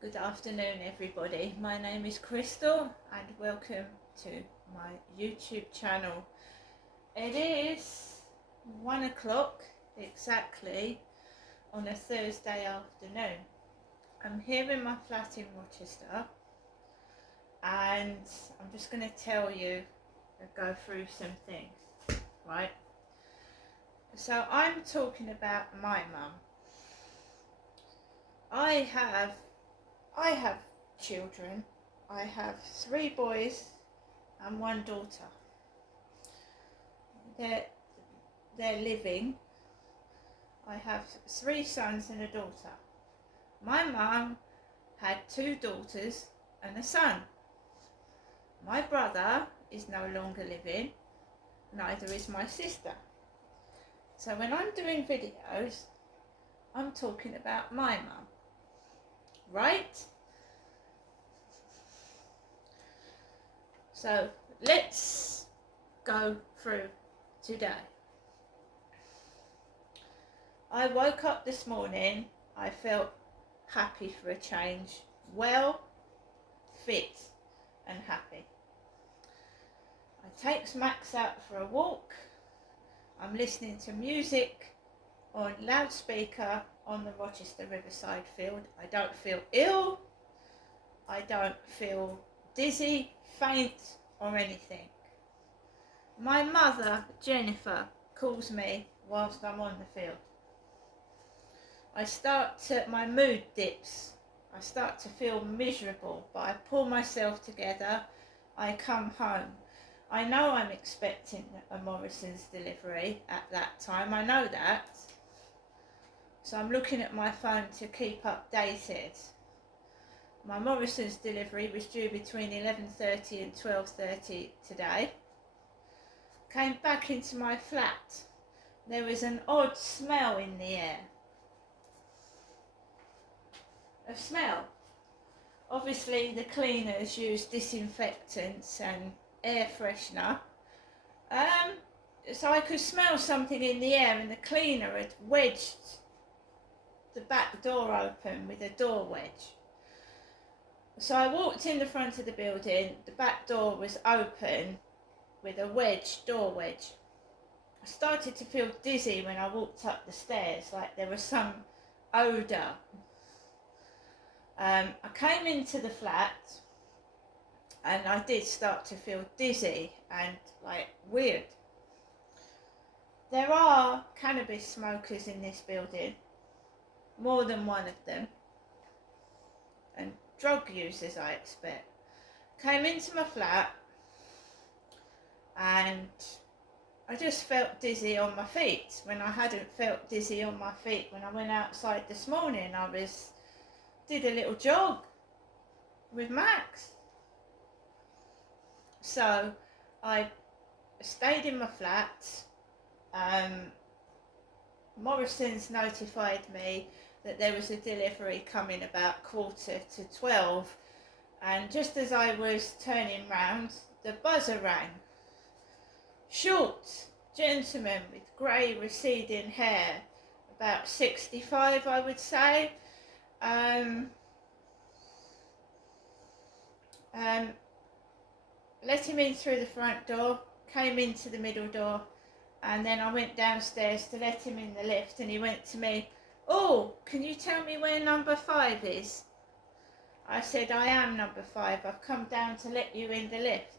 Good afternoon, everybody. My name is Crystal, and welcome to my YouTube channel. It is 1 o'clock exactly on a Thursday afternoon. I'm here in my flat in Rochester, and I'm just going to tell you, go through some things, right? So I'm talking about my mum. I have children. I have 3 boys and 1 daughter. They're living. I have 3 sons and a daughter. My mum had 2 daughters and a son. My brother is no longer living, neither is my sister. So when I'm doing videos, I'm talking about my mum, right? So let's go through today. I woke up this morning, I felt happy for a change, well, fit and happy. I take Max out for a walk. I'm listening to music on loudspeaker on the Rochester Riverside field. I don't feel ill, I don't feel dizzy, faint or anything. My mother, Jennifer, calls me whilst I'm on the field. My mood dips. I start to feel miserable, but I pull myself together. I come home. I know I'm expecting a Morrison's delivery at that time. I know that. So I'm looking at my phone to keep updated. My Morrison's delivery was due between 11:30 and 12:30 today. Came back into my flat. There was an odd smell in the air. A smell. Obviously the cleaners use disinfectants and air freshener. So I could smell something in the air, and the cleaner had wedged the back door open with a door wedge. So I walked in the front of the building, the back door was open with a door wedge. I started to feel dizzy when I walked up the stairs, like there was some odour. I came into the flat and I did start to feel dizzy and like weird. There are cannabis smokers in this building, more than one of them, and drug users, I expect. Came into my flat and I just felt dizzy on my feet when I hadn't felt dizzy on my feet when I went outside this morning. Did a little jog with Max. So I stayed in my flat. Morrison's notified me that there was a delivery coming about 11:45, and just as I was turning round, the buzzer rang. Short gentleman with grey receding hair, about 65 I would say. Let him in through the front door, came into the middle door, and then I went downstairs to let him in the lift, and he went to me, "Oh, can you tell me where number 5 is?" I said, "I am number 5, I've come down to let you in the lift."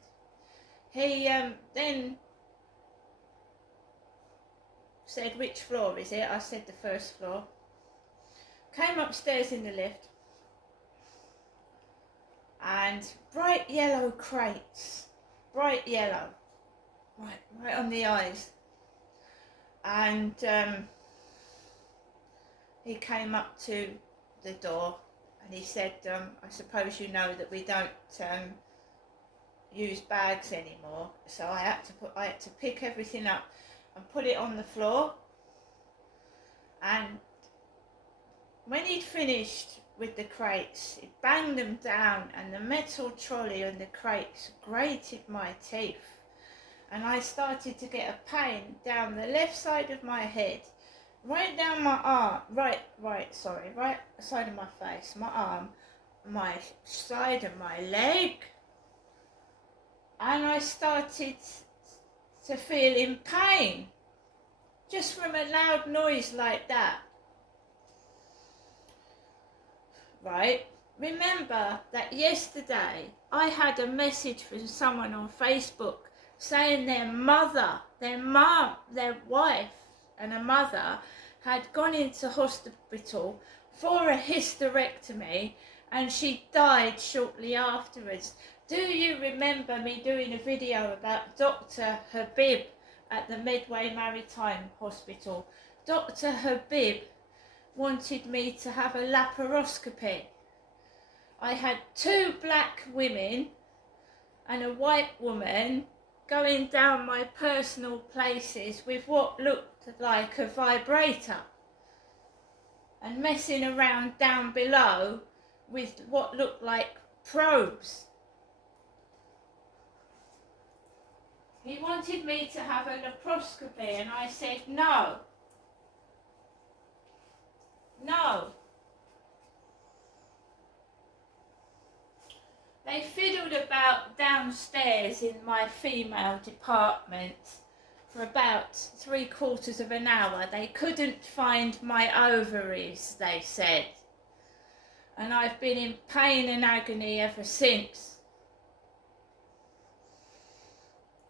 He then said, "Which floor is it?" I said, "The first floor." Came upstairs in the lift, and bright yellow crates, bright yellow, right on the eyes. And he came up to the door and he said, "I suppose you know that we don't use bags anymore." So I had to pick everything up and put it on the floor. And when he'd finished with the crates, he banged them down, and the metal trolley and the crates grated my teeth. And I started to get a pain down the left side of my head, right down my arm, right side of my face, my arm, my side of my leg, and I started to feel in pain just from a loud noise like that. Right? Remember that yesterday I had a message from someone on Facebook saying their mother, their mum, their wife and a mother had gone into hospital for a hysterectomy and she died shortly afterwards. Do you remember me doing a video about Dr. Habib at the Medway Maritime Hospital? Dr. Habib wanted me to have a laparoscopy. I had 2 black women and a white woman going down my personal places with what looked like a vibrator and messing around down below with what looked like probes. He wanted me to have a laparoscopy and I said no. No. They fiddled about downstairs in my female department for about 3/4 of an hour. They couldn't find my ovaries, they said. And I've been in pain and agony ever since.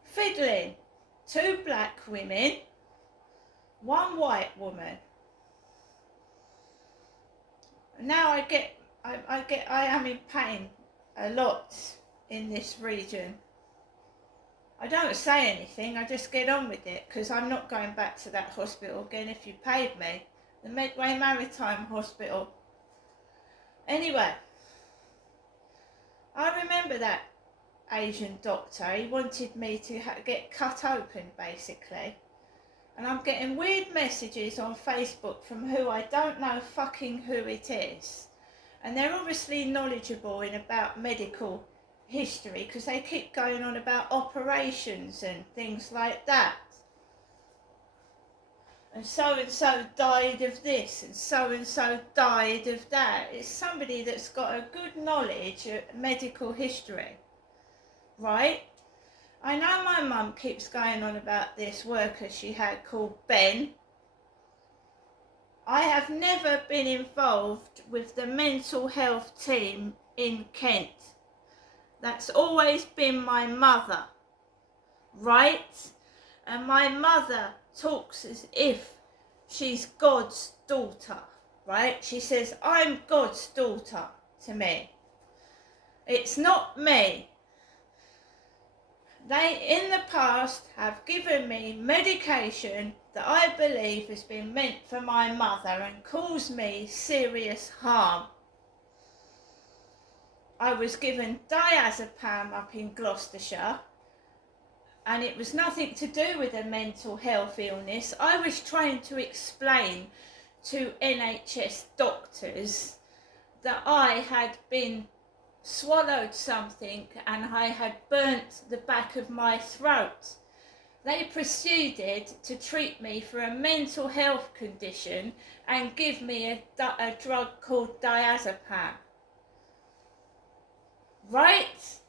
Fiddling. 2 black women, 1 white woman. Now I am in pain a lot in this region. I don't say anything, I just get on with it because I'm not going back to that hospital again if you paid me. The Medway Maritime Hospital. Anyway, I remember that Asian doctor. He wanted me to get cut open basically. And I'm getting weird messages on Facebook from who I don't know fucking who it is. And they're obviously knowledgeable in about medical history because they keep going on about operations and things like that. And so died of this and so died of that. It's somebody that's got a good knowledge of medical history, right? I know my mum keeps going on about this worker she had called Ben. I have never been involved with the mental health team in Kent. That's always been my mother, right? And my mother talks as if she's God's daughter, right? She says, I'm God's daughter to me. It's not me. They, in the past, have given me medication that I believe has been meant for my mother and caused me serious harm. I was given diazepam up in Gloucestershire, and it was nothing to do with a mental health illness. I was trying to explain to NHS doctors that I had been swallowed something and I had burnt the back of my throat. They proceeded to treat me for a mental health condition and give me a drug called diazepam. Right?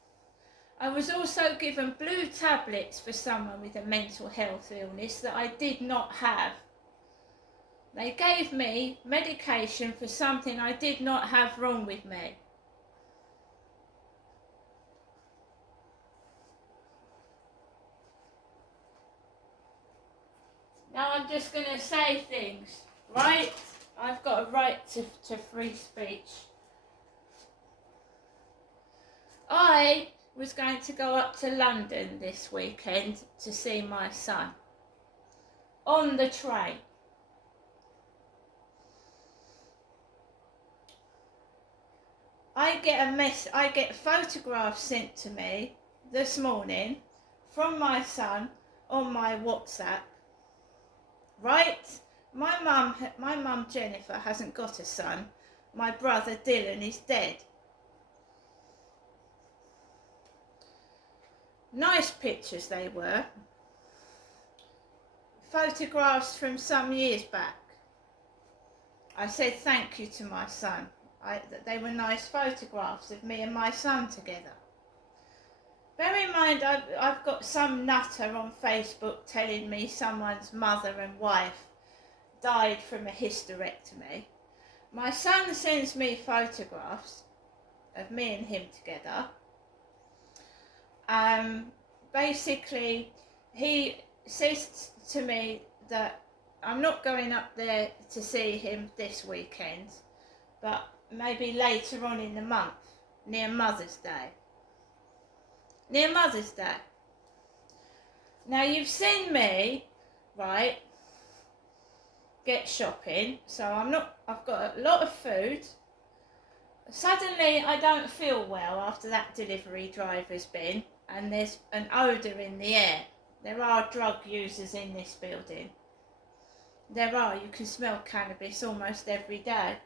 I was also given blue tablets for someone with a mental health illness that I did not have. They gave me medication for something I did not have wrong with me. Now I'm just going to say things, right? I've got a right to free speech. I was going to go up to London this weekend to see my son on the train. I get photographs sent to me this morning from my son on my WhatsApp. Right? My mum Jennifer hasn't got a son. My brother Dylan is dead. Nice pictures they were. Photographs from some years back. I said thank you to my son They were nice photographs of me and my son together. Bear in mind, I've got some nutter on Facebook telling me someone's mother and wife died from a hysterectomy. My son sends me photographs of me and him together. Basically, he says to me that I'm not going up there to see him this weekend, but maybe later on in the month, near Mother's Day. Near Mother's Day. Now, you've seen me, right, get shopping, so I've got a lot of food. Suddenly, I don't feel well after that delivery driver's been, and there's an odour in the air. There are drug users in this building. There are. You can smell cannabis almost every day.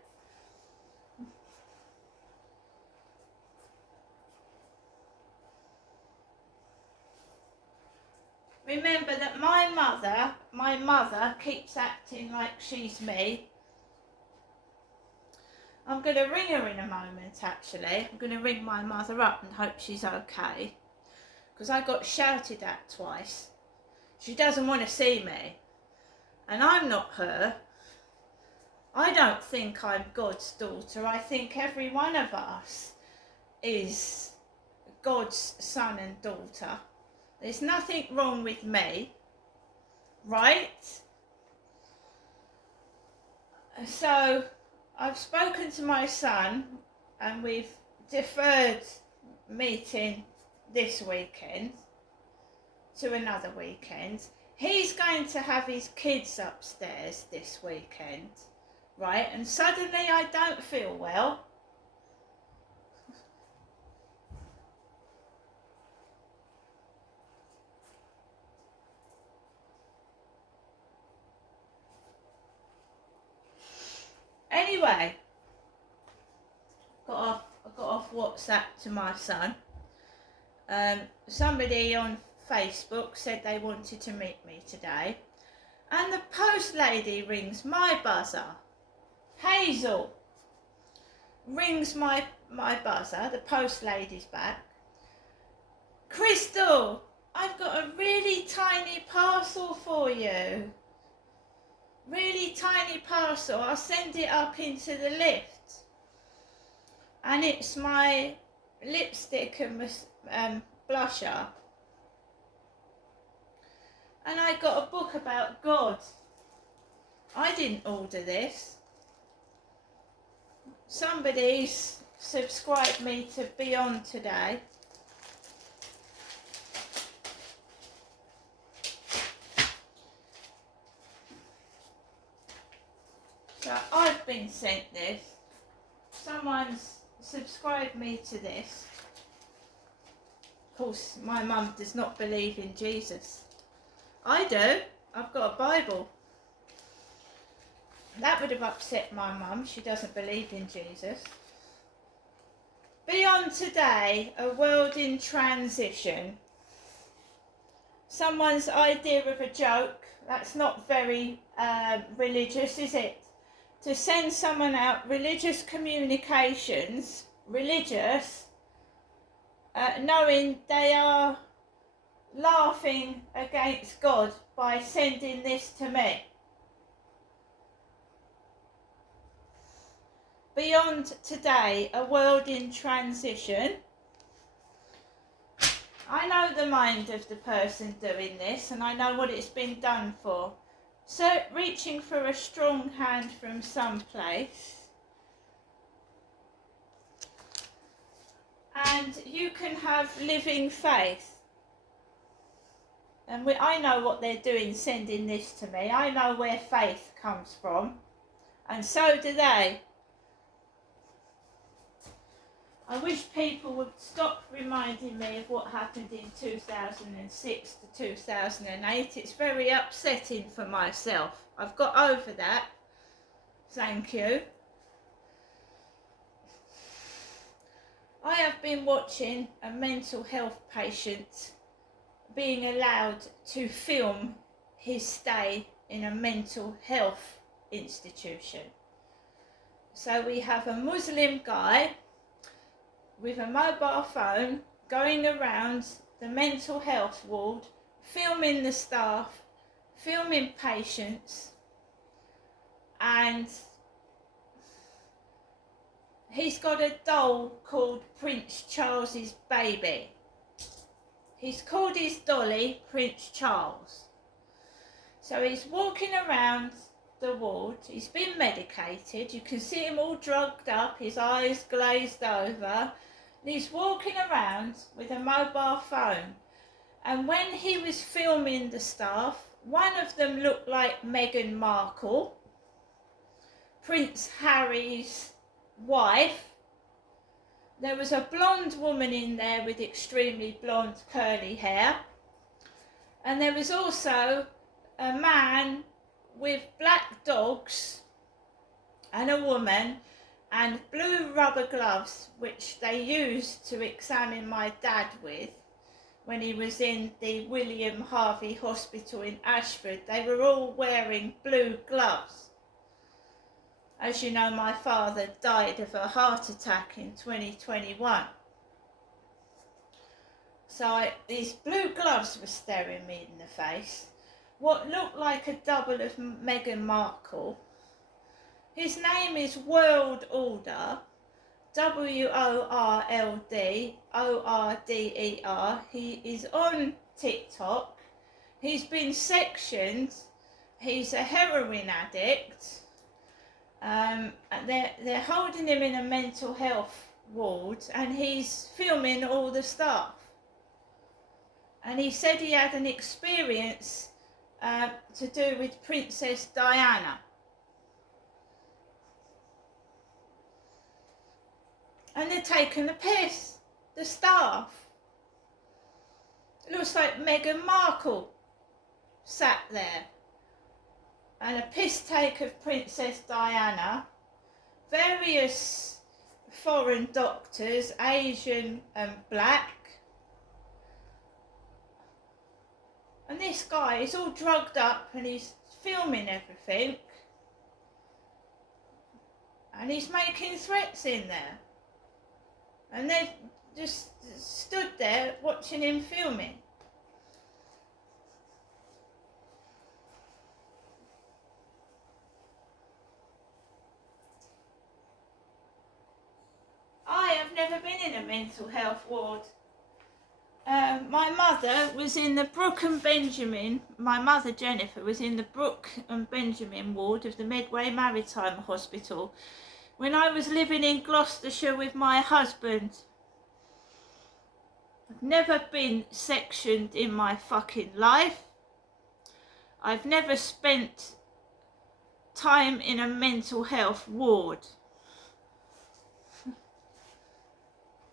Remember that my mother keeps acting like she's me. I'm going to ring her in a moment, actually. I'm going to ring my mother up and hope she's okay. Because I got shouted at twice. She doesn't want to see me. And I'm not her. I don't think I'm God's daughter. I think every one of us is God's son and daughter. There's nothing wrong with me, right? So I've spoken to my son and we've deferred meeting this weekend to another weekend. He's going to have his kids upstairs this weekend, right? And suddenly I don't feel well. Anyway, I got off WhatsApp to my son. Somebody on Facebook said they wanted to meet me today, and the post lady rings my buzzer. Hazel rings my buzzer. The post lady's back. Crystal, I've got a really tiny parcel for you. Really tiny parcel. I'll send it up into the lift. And it's my lipstick and blusher. And I got a book about God. I didn't order this. Somebody's subscribed me to Beyond today. So I've been sent this. Someone's subscribed me to this. Of course, my mum does not believe in Jesus. I do. I've got a Bible. That would have upset my mum. She doesn't believe in Jesus. Beyond today, a world in transition. Someone's idea of a joke. That's not very religious, is it? To send someone out religious communications, knowing they are laughing against God by sending this to me. Beyond today, a world in transition. I know the mind of the person doing this, and I know what it's been done for. So, reaching for a strong hand from someplace. And you can have living faith. And I know what they're doing sending this to me. I know where faith comes from. And so do they. I wish people would stop reminding me of what happened in 2006 to 2008. It's very upsetting for myself. I've got over that. Thank you. I have been watching a mental health patient being allowed to film his stay in a mental health institution. So we have a Muslim guy with a mobile phone going around the mental health ward, filming the staff, filming patients, and he's got a doll called Prince Charles's baby. He's called his dolly Prince Charles. So he's walking around the ward, he's been medicated, you can see him all drugged up, his eyes glazed over, and he's walking around with a mobile phone. And when he was filming the staff, one of them looked like Meghan Markle, Prince Harry's wife. There was a blonde woman in there with extremely blonde curly hair. And there was also a man with black dogs and a woman and blue rubber gloves, which they used to examine my dad with when he was in the William Harvey Hospital in Ashford. They were all wearing blue gloves. As you know, my father died of a heart attack in 2021. So these blue gloves were staring me in the face. What looked like a double of Meghan Markle. His name is World Order, WORLDORDER. He is on TikTok. He's been sectioned. He's a heroin addict. And they're holding him in a mental health ward, and he's filming all the staff. And he said he had an experience to do with Princess Diana. And they're taking the piss, the staff. It looks like Meghan Markle sat there. And a piss take of Princess Diana. Various foreign doctors, Asian and black. And this guy is all drugged up and he's filming everything. And he's making threats in there. And they just stood there watching him filming. I have never been in a mental health ward. My mother was in the Brook and Benjamin, my mother Jennifer was in the Brook and Benjamin ward of the Medway Maritime Hospital when I was living in Gloucestershire with my husband. I've never been sectioned in my fucking life. I've never spent time in a mental health ward.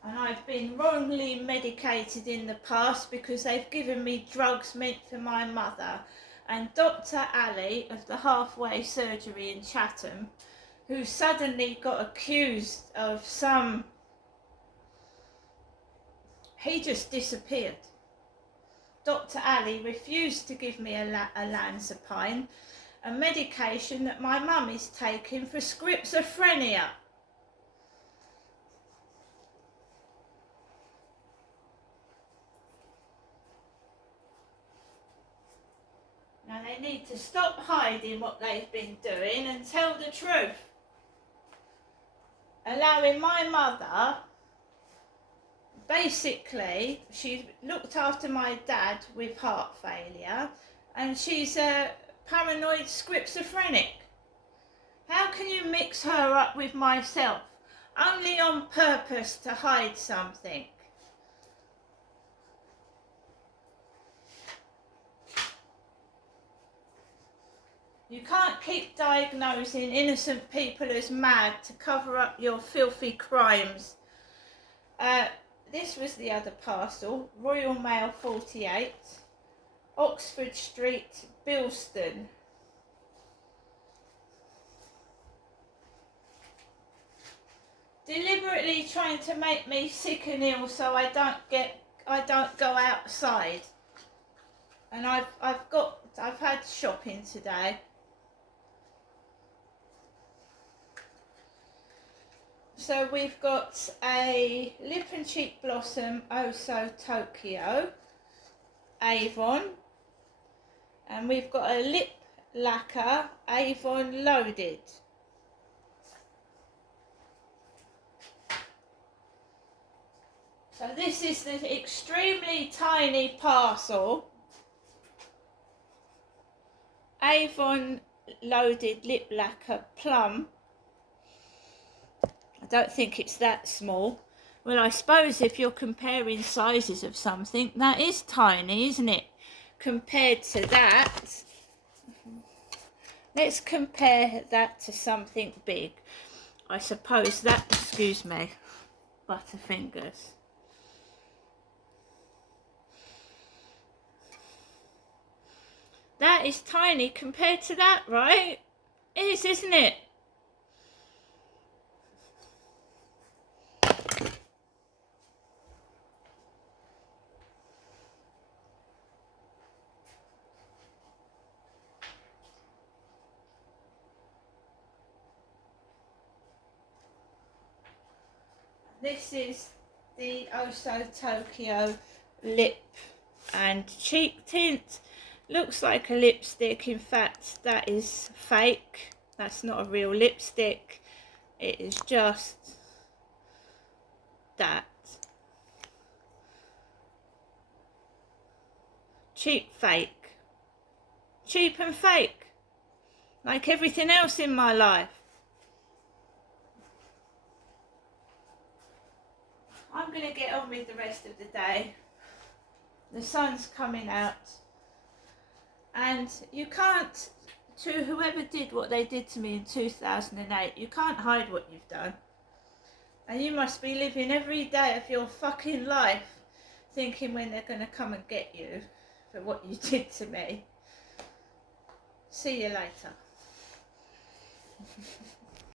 And I've been wrongly medicated in the past because they've given me drugs meant for my mother. And Dr. Ali of the Halfway Surgery in Chatham, who suddenly got accused of some... He just disappeared. Dr. Ali refused to give me a olanzapine, a medication that my mum is taking for schizophrenia. Now they need to stop hiding what they've been doing and tell the truth. Allowing my mother, basically, she looked after my dad with heart failure and she's a paranoid schizophrenic. How can you mix her up with myself? Only on purpose to hide something. You can't keep diagnosing innocent people as mad to cover up your filthy crimes. This was the other parcel, Royal Mail 48, Oxford Street, Bilston. Deliberately trying to make me sick and ill so I don't go outside. And I've had shopping today. So we've got a Lip and Cheek Blossom Oso Tokyo Avon, and we've got a lip lacquer Avon Loaded. So this is the extremely tiny parcel. Avon Loaded Lip Lacquer Plum. I don't think it's that small. Well, I suppose if you're comparing sizes of something, that is tiny, isn't it? Compared to that, let's compare that to something big. I suppose that, excuse me, Butterfingers. That is tiny compared to that, right? It is, isn't it? This is the Oso Tokyo lip and cheek tint. Looks like a lipstick. In fact, that is fake. That's not a real lipstick. It is just that. Cheap fake. Cheap and fake. Like everything else in my life. I'm going to get on with the rest of the day. The sun's coming out. And you can't, to whoever did what they did to me in 2008, you can't hide what you've done. And you must be living every day of your fucking life thinking when they're going to come and get you for what you did to me. See you later.